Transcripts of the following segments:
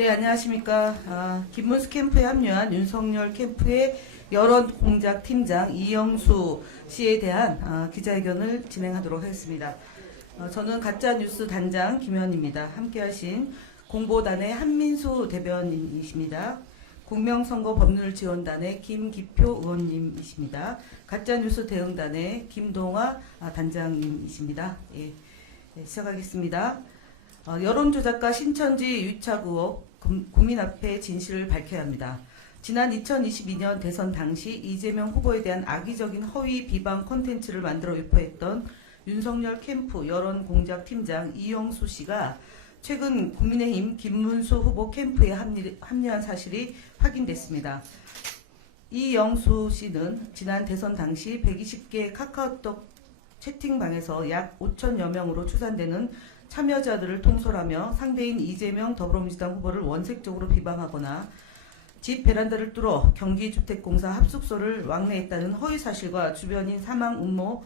네, 안녕하십니까. 김문수 캠프에 합류한 윤석열 캠프의 여론 공작 팀장 이영수 씨에 대한 기자회견을 진행하도록 하겠습니다. 저는 가짜뉴스 단장 김현입니다. 함께하신 공보단의 한민수 대변인이십니다. 공명선거 법률지원단의 김기표 의원님이십니다. 가짜뉴스 대응단의 김동아 단장님이십니다. 예, 시작하겠습니다. 여론조작과 신천지 유착 의혹 국민 앞에 진실을 밝혀야 합니다. 지난 2022년 대선 당시 이재명 후보에 대한 악의적인 허위 비방 콘텐츠를 만들어 유포했던 윤석열 캠프 여론공작팀장 이영수 씨가 최근 국민의힘 김문수 후보 캠프에 합류한 사실이 확인됐습니다. 이영수 씨는 지난 대선 당시 120개 카카오톡 채팅방에서 약 5천여 명으로 추산되는 참여자들을 통솔하며 상대인 이재명 더불어민주당 후보를 원색적으로 비방하거나 집 베란다를 뚫어 경기주택공사 합숙소를 왕래했다는 허위사실과 주변인 사망 음모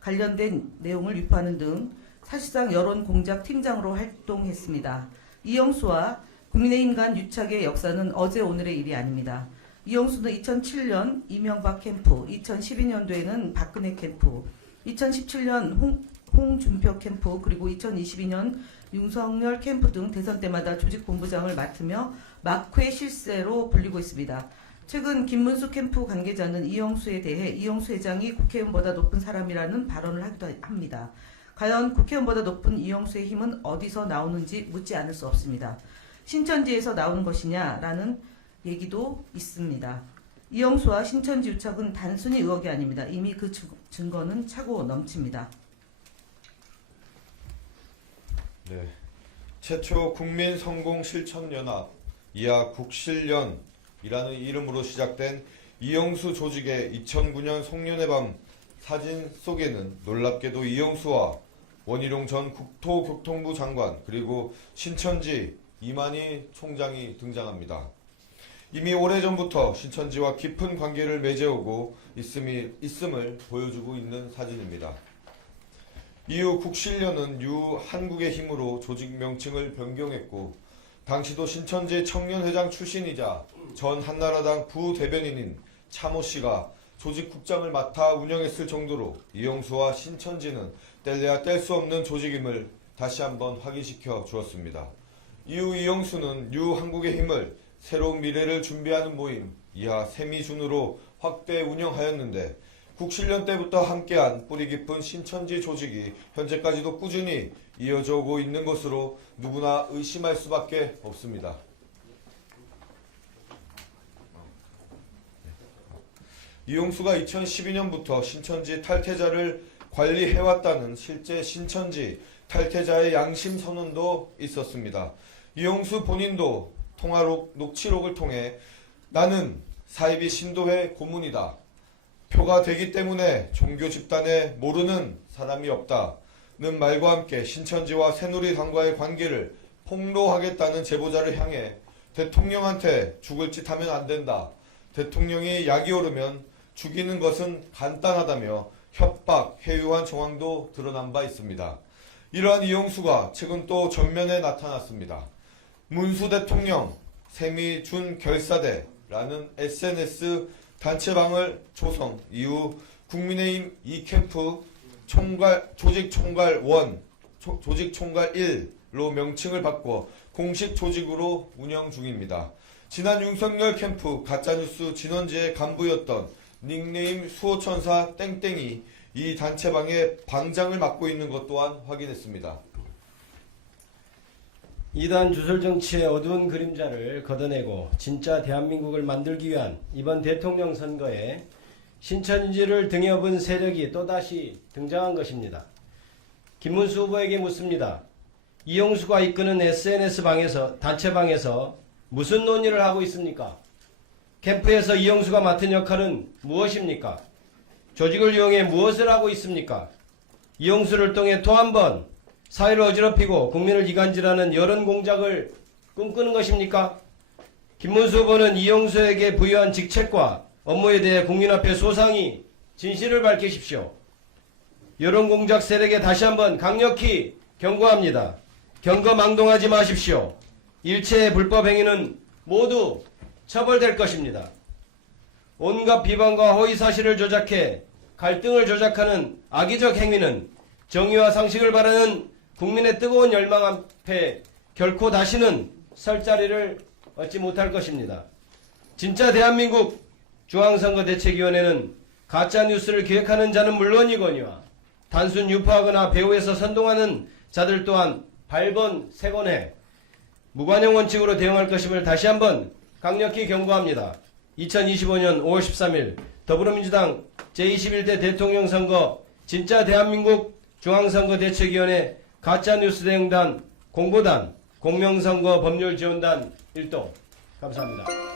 관련된 내용을 유포하는 등 사실상 여론공작 팀장으로 활동했습니다. 이영수와 국민의힘 간 유착의 역사는 어제 오늘의 일이 아닙니다. 이영수는 2007년 이명박 캠프, 2012년도에는 박근혜 캠프, 2017년 홍준표 캠프, 그리고 2022년 윤석열 캠프 등 대선 때마다 조직본부장을 맡으며 막회 실세로 불리고 있습니다. 최근 김문수 캠프 관계자는 이영수에 대해 이영수 회장이 국회의원보다 높은 사람이라는 발언을 하기도 합니다. 과연 국회의원보다 높은 이영수의 힘은 어디서 나오는지 묻지 않을 수 없습니다. 신천지에서 나오는 것이냐라는 얘기도 있습니다. 이영수와 신천지 유착은 단순히 의혹이 아닙니다. 이미 그 증거는 차고 넘칩니다. 네, 최초 국민성공실천연합 이하 국실련이라는 이름으로 시작된 이영수 조직의 2009년 송년회 밤 사진 속에는 놀랍게도 이영수와 원희룡 전 국토교통부 장관 그리고 신천지 이만희 총장이 등장합니다. 이미 오래전부터 신천지와 깊은 관계를 맺어오고 있음을 보여주고 있는 사진입니다. 이후 국실련은 한국의 힘으로 조직 명칭을 변경했고 당시도 신천지 청년회장 출신이자 전 한나라당 부대변인인 차모 씨가 조직국장을 맡아 운영했을 정도로 이영수와 신천지는 뗄래야 뗄 수 없는 조직임을 다시 한번 확인시켜 주었습니다. 이후 이영수는 한국의 힘을 새로운 미래를 준비하는 모임 이하 세미준으로 확대 운영하였는데 국실련 때부터 함께한 뿌리 깊은 신천지 조직이 현재까지도 꾸준히 이어져 오고 있는 것으로 누구나 의심할 수밖에 없습니다. 이영수가 2012년부터 신천지 탈퇴자를 관리해왔다는 실제 신천지 탈퇴자의 양심 선언도 있었습니다. 이영수 본인도 통화 녹취록을 통해 나는 사이비 신도회 고문이다. 표가 되기 때문에 종교 집단에 모르는 사람이 없다는 말과 함께 신천지와 새누리당과의 관계를 폭로하겠다는 제보자를 향해 대통령한테 죽을 짓 하면 안 된다. 대통령이 약이 오르면 죽이는 것은 간단하다며 협박, 해유한 정황도 드러난 바 있습니다. 이러한 이영수가 최근 또 전면에 나타났습니다. 문수 대통령 세미준 결사대라는 SNS 단체방을 조성 이후 국민의힘 2캠프 조직총괄 1, 조직총괄 1로 명칭을 바꿔 공식 조직으로 운영 중입니다. 지난 윤석열 캠프 가짜뉴스 진원지의 간부였던 닉네임 수호천사 땡땡이 이 단체방의 방장을 맡고 있는 것 또한 확인했습니다. 이단 주술정치의 어두운 그림자를 걷어내고 진짜 대한민국을 만들기 위한 이번 대통령 선거에 신천지를 등에 업은 세력이 또다시 등장한 것입니다. 김문수 후보에게 묻습니다. 이영수가 이끄는 SNS방에서 단체방에서 무슨 논의를 하고 있습니까? 캠프에서 이영수가 맡은 역할은 무엇입니까? 조직을 이용해 무엇을 하고 있습니까? 이영수를 통해 또 한 번 사회를 어지럽히고 국민을 이간질하는 여론공작을 꿈꾸는 것입니까? 김문수 후보는 이영수에게 부여한 직책과 업무에 대해 국민 앞에 소상히 진실을 밝히십시오. 여론공작 세력에 다시 한번 강력히 경고합니다. 경거망동하지 마십시오. 일체의 불법 행위는 모두 처벌될 것입니다. 온갖 비방과 허위 사실을 조작해 갈등을 조작하는 악의적 행위는 정의와 상식을 바라는 국민의 뜨거운 열망 앞에 결코 다시는 설 자리를 얻지 못할 것입니다. 진짜 대한민국 중앙선거대책위원회는 가짜뉴스를 기획하는 자는 물론이거니와 단순 유포하거나 배후에서 선동하는 자들 또한 발본색원해 무관용 원칙으로 대응할 것임을 다시 한번 강력히 경고합니다. 2025년 5월 13일 더불어민주당 제21대 대통령 선거 진짜 대한민국 중앙선거대책위원회 가짜뉴스 대응단 공보단 공명선거 법률지원단 1동 감사합니다.